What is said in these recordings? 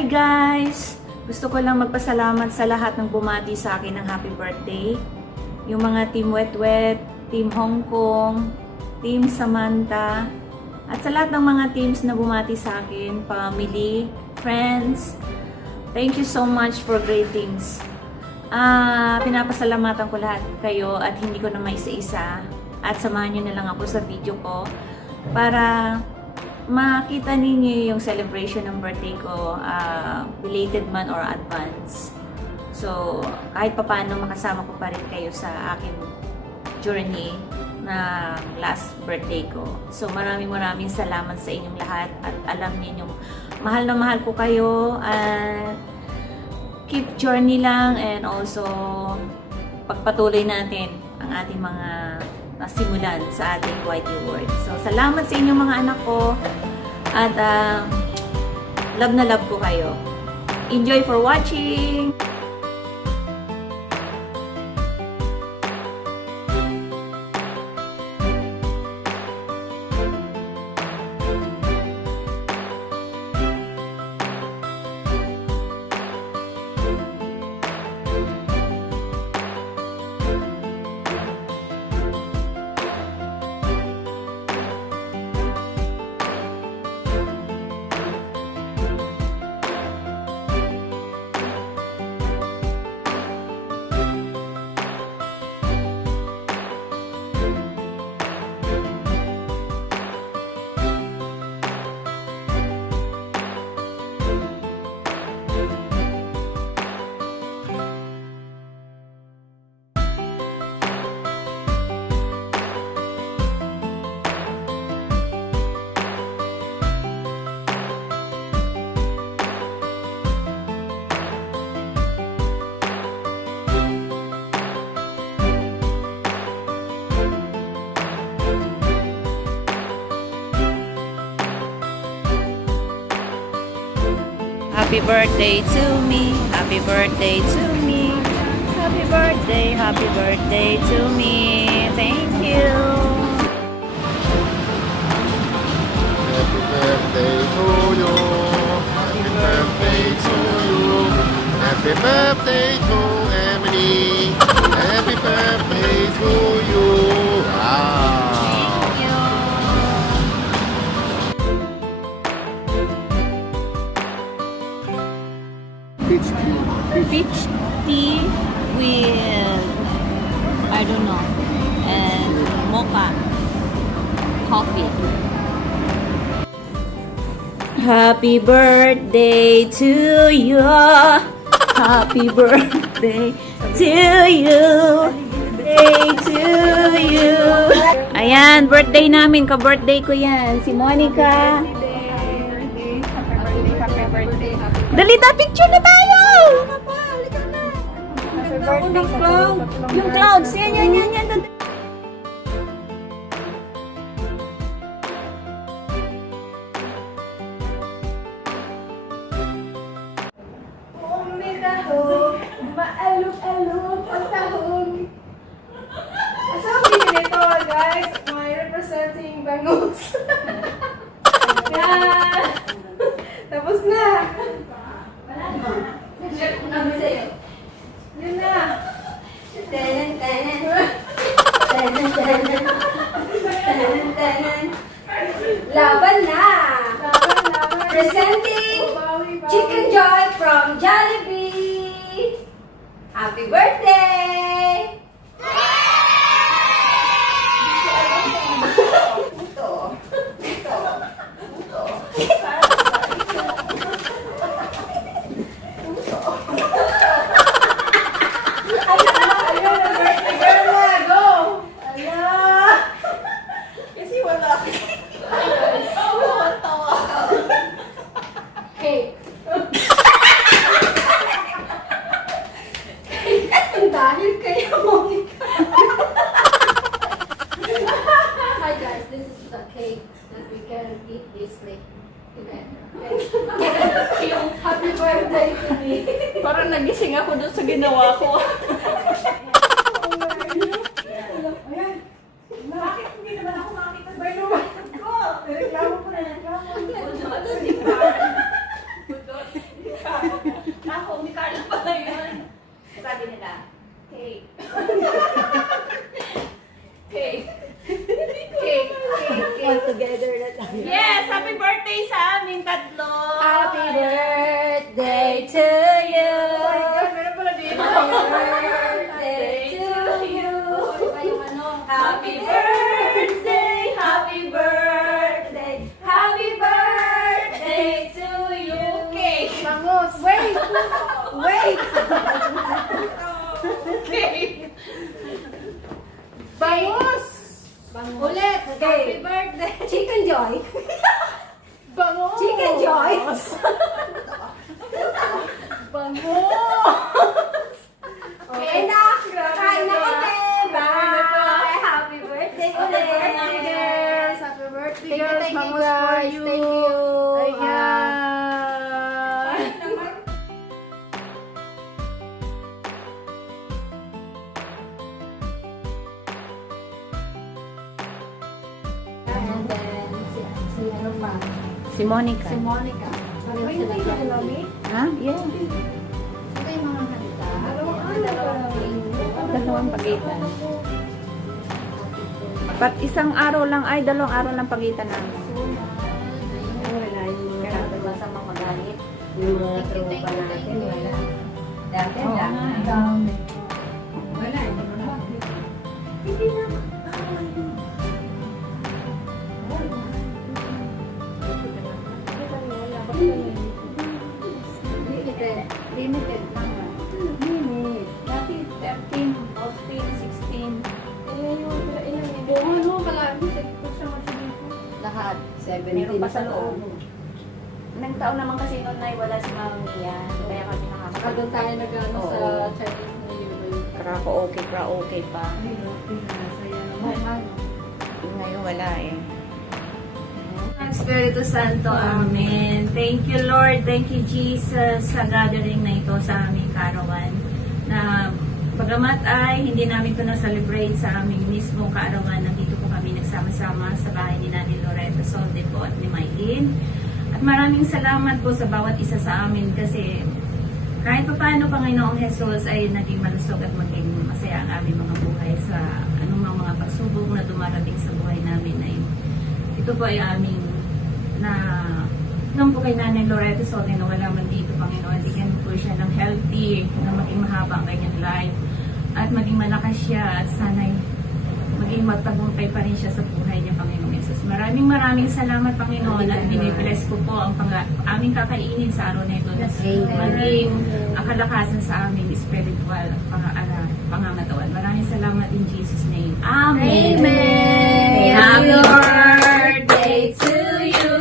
Hi guys! Gusto ko lang magpasalamat sa lahat ng bumati sa akin ng happy birthday. Yung mga Team Wet-Wet, Team Hong Kong, Team Samantha, at sa lahat ng mga teams na bumati sa akin, family, friends. Thank you so much for great things. Pinapasalamatan ko lahat kayo at hindi ko na maisa-isa. At samahan nyo na lang ako sa video ko para makita ninyo yung celebration ng birthday ko, belated man or advance. So, kahit papaano makasama ko pa rin kayo sa aking journey na last birthday ko. So, maraming salamat sa inyong lahat at alam niyo mahal na mahal ko kayo at keep journey lang and also pagpatuloy natin ang ating mga nasimulan sa ating YT World. So, salamat sa inyong mga anak ko at love na love ko kayo. Enjoy for watching! Happy birthday to me, happy birthday to me, happy birthday to me, thank you. Happy birthday to you, happy birthday to you, happy birthday to Emily, happy birthday to you. Wow. Peach tea with, I don't know, and mocha coffee. Happy birthday to you. Happy birthday to you. Birthday to you. Ayan, birthday namin. Ka-birthday ko yan. Si Monica. Dali na, picture na tayo! Yung clouds. Yan. Umitaho, maalog-alog ang tahong. Sabi nito, guys, may representing bangus. Yan. Tapos na. Yun na. Laban na. Presenting Chicken Joy from Jollibee. Happy birthday! Dahil kayo, Monica. Hi guys, this is the cake that we can eat this like together. Yung happy birthday to me. Parang nagising ako doon sa ginawa ko. Ayan. Bakit hindi naman ako makita ba yung ko? Reklamo ko na reklamo. Chicken Joy. Bango! Chicken Joy. Bango! Okay na. Kain na kami. Bye. Happy birthday ulit. Happy birthday, girls! Happy birthday, Thank you, girls! thank you, Bangus guys. for you! Thank you. Ayan! And then, si ano pa? Si Monica. Si Monica. Pareho sila dyan. Ha? Yeah. Sila yung mga kanta. Dalawang pagitan. Pat isang araw lang, ay dalawang araw lang pagitan namin. Wala yung mga sa mga magalit. Yung mga tropa natin, wala. Dati, dami. Wala, hindi na. Limited lang. Limit. Dati 13, 14, 16. Lahat. 17 Meron pa sa pa. loob. Ilang taon naman kasi noon na wala si Mama Mia. Kaya kami nakakapag... Doon tayo nag-ano sa Oo. Chinese New Year. Karaoke pa. Ngayon wala eh. Espiritu Santo, Amen. Thank you, Lord. Thank you, Jesus, sa gathering na ito sa aming kaarawan. Na bagamat ay hindi namin ito na-celebrate sa aming mismong kaarawan, nandito po kami nagsama-sama sa bahay ni Nani Loretta Solde po at ni Maylin. At maraming salamat po sa bawat isa sa amin kasi kahit pa paano, Panginoong Jesus ay naging malusog at maging masaya ang aming mga buhay sa anumang mga pagsubok na dumarating sa buhay namin ay ito po ay aming na nung po kay Nanay Loretta Solde na wala man dito, Panginoon, bigyan po siya ng healthy, na maging mahaba ang kanyang life at maging malakas siya at sana'y maging magtagumpay pa rin siya sa buhay niya, Panginoon Jesus. Maraming salamat, Panginoon, at binibless ko po ang aming kakainin sa araw na ito na maging kalakasan sa aming spiritual pangangatawan. Maraming salamat in Jesus' name. Amen! Amen. Happy birthday to you!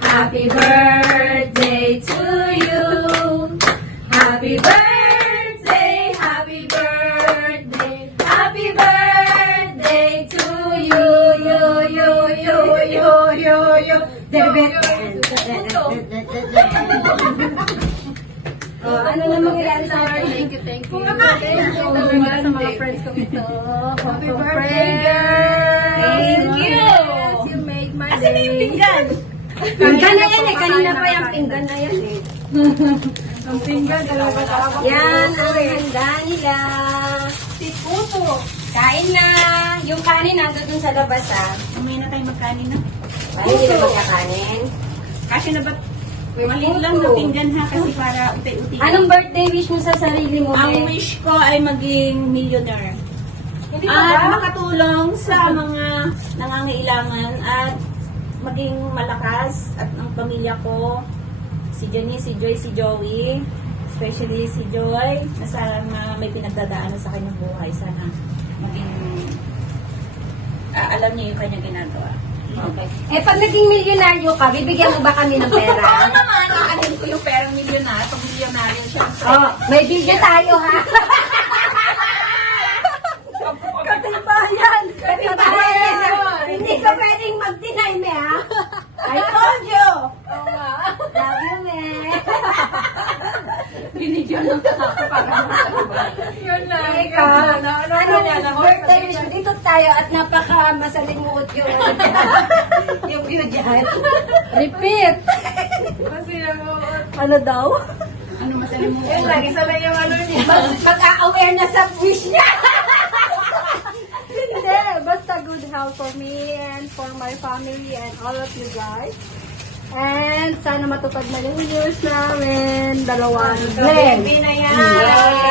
Happy birthday to you! Happy birthday! Happy birthday! Happy birthday to you! Yo! Ano na mangyayari sa akin? Thank you, thank you. Thank you sa mga friends ko ito. Happy birthday, girls! Thank you! Yes, you made my Asan na yung day. pinggan? Pinggan na yan eh. Kanina pa yung pinggan na yan eh. Ang pinggan, talaga talaga. Yan ang handa nila. Si Puto. Kain na. Yung kanin nandun dun sa labas ah. Umay na tayo magkanin na. Ay, hindi na magkakanin. Kasi na ba't maliit lang na pinggan ha kasi para uti-uti. Anong birthday wish mo sa sarili mo? Ang Beth? wish ko ay maging millionaire. Hindi At ba? makatulong sa mga nangangailangan at maging malakas at ang pamilya ko, si Jenny, si Joy, si Joey, especially si Joy, na sana may pinagdadaanan sa kanyang buhay. Sana maging alam niya yung kanyang ginagawa. Okay. Eh, pag naging milyonaryo ka, bibigyan mo ba kami ng pera? Oo naman, aanin ko yung perang milyonaryo. Pag milyonaryo siya. Oh, may video tayo ha. Katibayan! Katibayan! Hindi ka pwedeng mag-deny me ha. I told you! Love you, me. Binigyan lang ako para Yun lang. Ikaw, ano birthday wish mo? Dito tayo at napaka-masalimuot yung yung view dyan. Repeat! Kasi namuot. Ano daw? Ano masabi mo? Yun lang, isa lang yung ano niya. Mag-a-aware na sa wish niya. Hindi, basta good health for me and for my family and all of you guys. And sana matupad na yung news namin. Dalawang Glenn. na yan!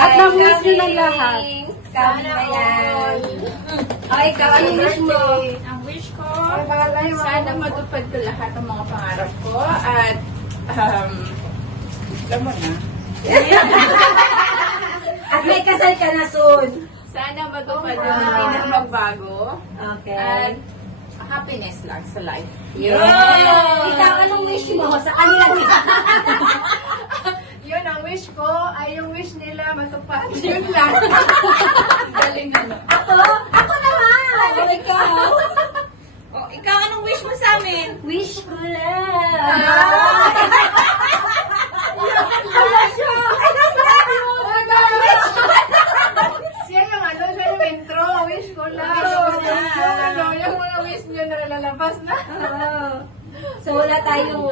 At na-wish nyo ng lahat. Sana all. Ay, ikaw, anong wish mo? Ang wish ko, sana matupad ko lahat ng mga pangarap ko at alam mo na. At may kasal ka na soon. Sana matupad yung hindi na magbago. Okay. At happiness lang sa life. Ikaw, anong wish mo sa kanila? Yun ang wish ko, ay yung wish nila matupad. Yun lang. Galing ano. Ako naman! Ikaw! Oh, ikaw, anong wish mo sa amin? Wish ko lang! Siya yung ano, siya yung intro. Wish ko lang. Yung mga wish nyo na lalabas na. So wala tayong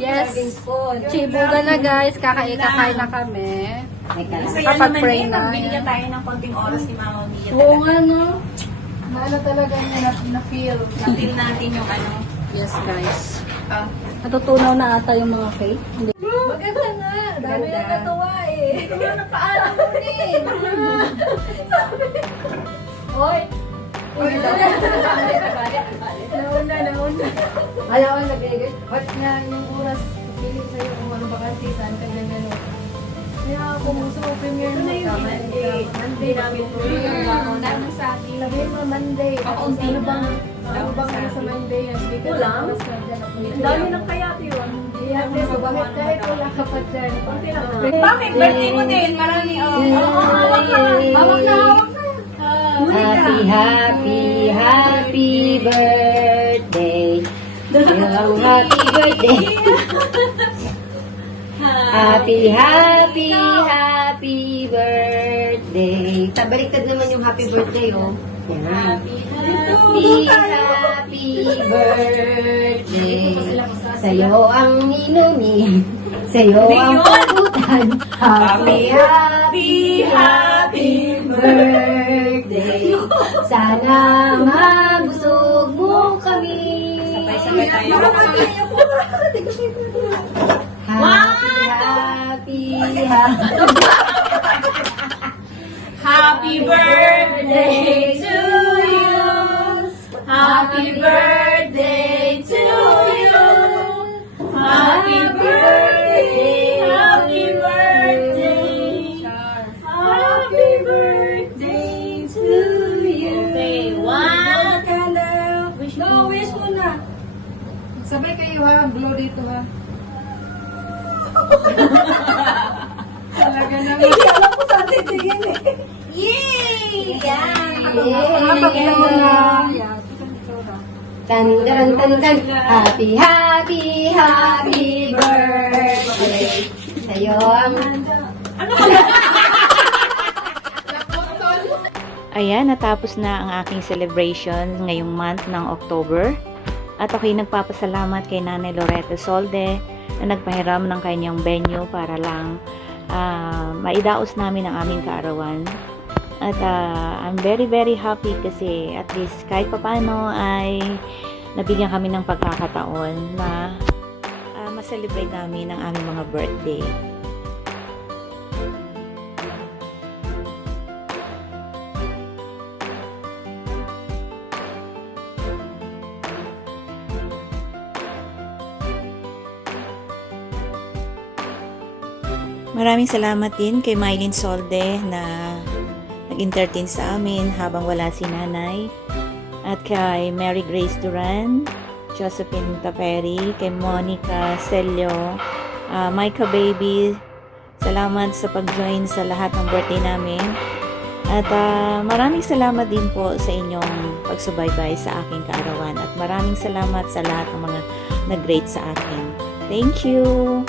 serving spoon. Chibuga na guys, kakain na kami. Masaya Kapag naman pray din, na. binigyan tayo ng konting oras ni Mama Mia. Oo nga no. Ano talaga niya na-feel. Na-feel natin yung ano. Yes guys. Ah. Natutunaw na ata yung mga cake. Hindi. Maganda nga. Dami Ganda. na natuwa eh. Ito na nakaalam mo din. Hoy! Nauna. Ayaw ko nag-egay. Ba't nga yung oras pili sa'yo kung ano bakante, saan ka ganyan o. Kaya kumuso ko premier mo. Monday namin po. Namin sa akin. Sabihin mo Monday. Kaunti Ano bang na. ano bang ano sa Monday? Hindi ka Kulang? oras na dyan. Ang dami ng kayat yun. Ate, so bakit kahit wala ka pa dyan? Konti lang. Bakit? Birthday mo din. Marami. Hawak na, hawak na. Happy birthday. Yung happy birthday. Happy birthday. Baliktad naman yung happy birthday, oh. Yan. Happy birthday. Sa'yo ang inumin. Sa'yo ang pagkutan. Happy birthday. Sana mabusog mo kami. Sabay-sabay tayo. Happy birthday to you. Happy birthday to you. Happy birthday. Happy birthday. Happy birthday to you. Okay, one. Wish mo na. Sabay kayo ha. Blow dito ha. Talaga naman. Alam ko sa atin tingin eh. Yay! Yan! Napakita mo na. Tan tan tan tan. Happy birthday. Sa'yo ang Ayan, natapos na ang aking celebration ngayong month ng October. At ako'y nagpapasalamat kay Nanay Loretta Solde na nagpahiram ng kanyang venue para lang maidaos namin ang aming kaarawan. At I'm very happy kasi at least kahit papano ay nabigyan kami ng pagkakataon na ma-celebrate namin ang aming mga birthday. Maraming salamat din kay Mylene Solde na nag-entertain sa amin habang wala si nanay. At kay Mary Grace Duran, Josephine Taperi, kay Monica Celio, Micah Baby. Salamat sa pag-join sa lahat ng birthday namin. At maraming salamat din po sa inyong pagsubaybay sa aking kaarawan. At maraming salamat sa lahat ng mga nag-rate sa akin. Thank you!